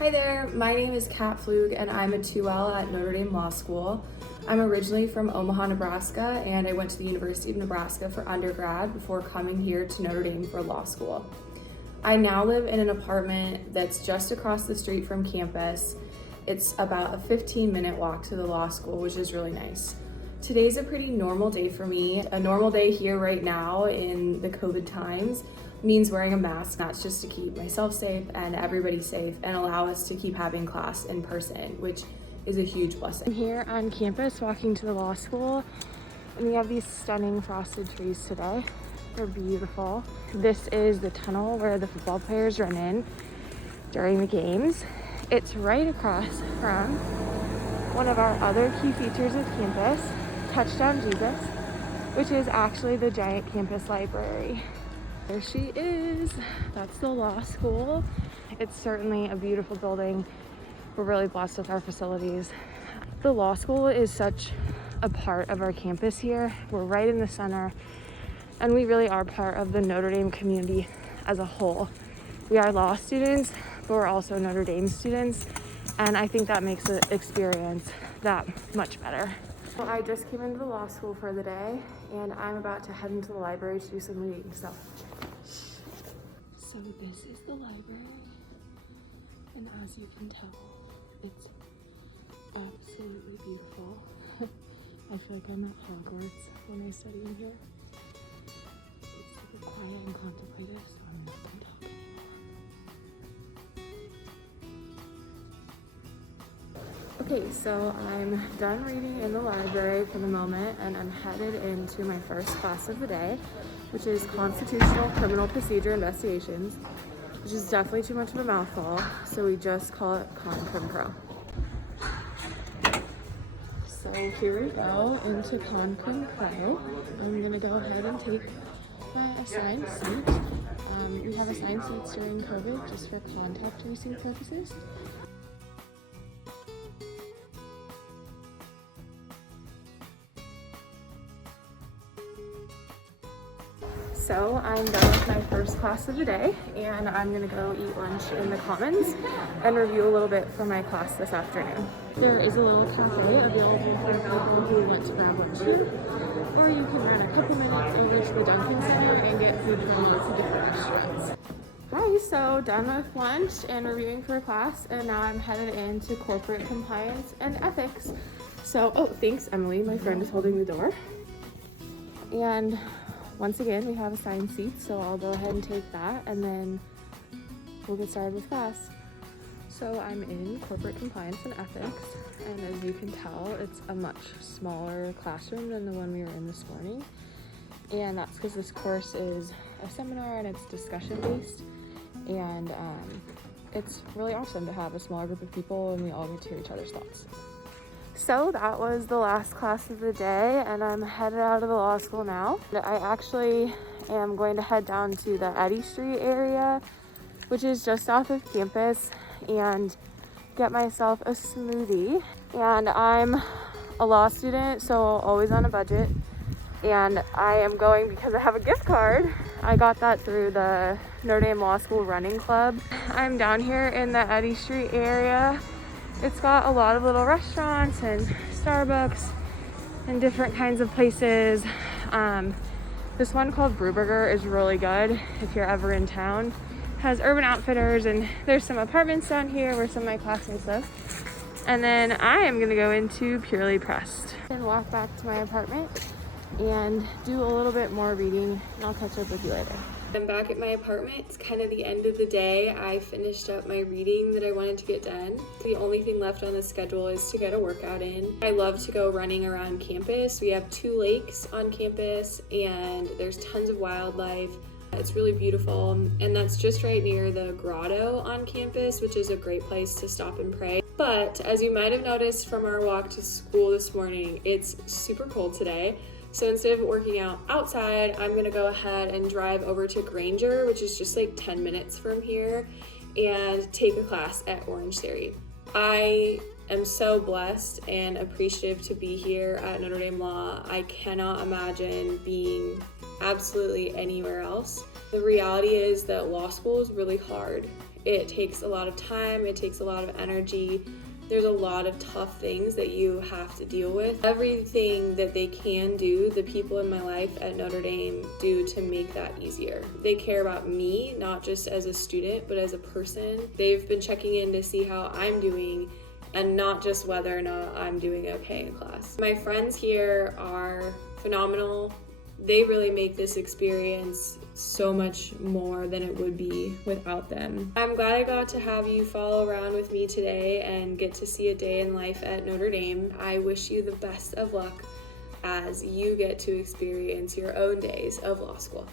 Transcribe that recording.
Hi there, my name is Pflug and I'm a 2L at Notre Dame Law School. I'm originally from Omaha, Nebraska, and I went to the University of Nebraska for undergrad before coming here to Notre Dame for law school. I now live in an apartment that's just across the street from campus. It's about a 15-minute walk to the law school, which is really nice. Today's a pretty normal day for me. A normal day here right now in the COVID times means wearing a mask. That's just to keep myself safe and everybody safe and allow us to keep having class in person, which is a huge blessing. I'm here on campus walking to the law school, and we have these stunning frosted trees today. They're beautiful. This is the tunnel where the football players run in during the games. It's right across from one of our other key features of campus, Touchdown Jesus, which is actually the giant campus library. There she is. That's the law school. It's certainly a beautiful building. We're really blessed with our facilities. The law school is such a part of our campus here. We're right in the center, and we really are part of the Notre Dame community as a whole. We are law students, but we're also Notre Dame students, and I think that makes the experience that much better. Well, I just came into the law school for the day, and I'm about to head into the library to do some reading stuff. So this is the library, and as you can tell, it's absolutely beautiful. I feel like I'm at Hogwarts when I study in here. It's super quiet and contemplative, so I'm not going to talk anymore. Okay, so I'm done reading in the library for the moment, and I'm headed into my first class of the day, which is Constitutional Criminal Procedure Investigations, which is definitely too much of a mouthful, so we just call it Con Pro. So here we go into Con Pro. I'm gonna go ahead and take my assigned seat. We have assigned seats during COVID just for contact tracing purposes. So I'm done with my first class of the day, and I'm gonna go eat lunch in the Commons and review a little bit for my class this afternoon. There is a little cafe available for people who want to grab lunch here, or you can run a couple minutes over to the Dunkin' Center and get food from lots of different restaurants. Hi, so done with lunch and reviewing for class, and now I'm headed into corporate compliance and ethics. So, oh, thanks, Emily. My friend is holding the door. And once again, we have assigned seats, so I'll go ahead and take that, and then we'll get started with class. So I'm in corporate compliance and ethics, and as you can tell, it's a much smaller classroom than the one we were in this morning. And that's because this course is a seminar and it's discussion based, and it's really awesome to have a smaller group of people and we all get to hear each other's thoughts. So that was the last class of the day, and I'm headed out of the law school now. I actually am going to head down to the Eddy Street area, which is just off of campus, and get myself a smoothie. And I'm a law student, so always on a budget. And I am going because I have a gift card. I got that through the Notre Dame Law School Running Club. I'm down here in the Eddy Street area. It's got a lot of little restaurants and Starbucks and different kinds of places. This one called Brewburger is really good if you're ever in town. It has Urban Outfitters, and there's some apartments down here where some of my classmates live. And then I am gonna go into Purely Pressed and walk back to my apartment and do a little bit more reading, and I'll catch up with you later. I'm back at my apartment. It's kind of the end of the day. I finished up my reading that I wanted to get done. The only thing left on the schedule is to get a workout in. I love to go running around campus. We have 2 lakes on campus, and there's tons of wildlife. It's really beautiful, and that's just right near the grotto on campus, which is a great place to stop and pray. But as you might have noticed from our walk to school this morning, it's super cold today. So instead of working out outside, I'm gonna go ahead and drive over to Granger, which is just like 10 minutes from here, and take a class at Orange Theory. I am so blessed and appreciative to be here at Notre Dame Law. I cannot imagine being absolutely anywhere else. The reality is that law school is really hard. It takes a lot of time, it takes a lot of energy. There's a lot of tough things that you have to deal with. Everything that they can do, the people in my life at Notre Dame do to make that easier. They care about me, not just as a student, but as a person. They've been checking in to see how I'm doing and not just whether or not I'm doing okay in class. My friends here are phenomenal. They really make this experience so much more than it would be without them. I'm glad I got to have you follow around with me today and get to see a day in life at Notre Dame. I wish you the best of luck as you get to experience your own days of law school.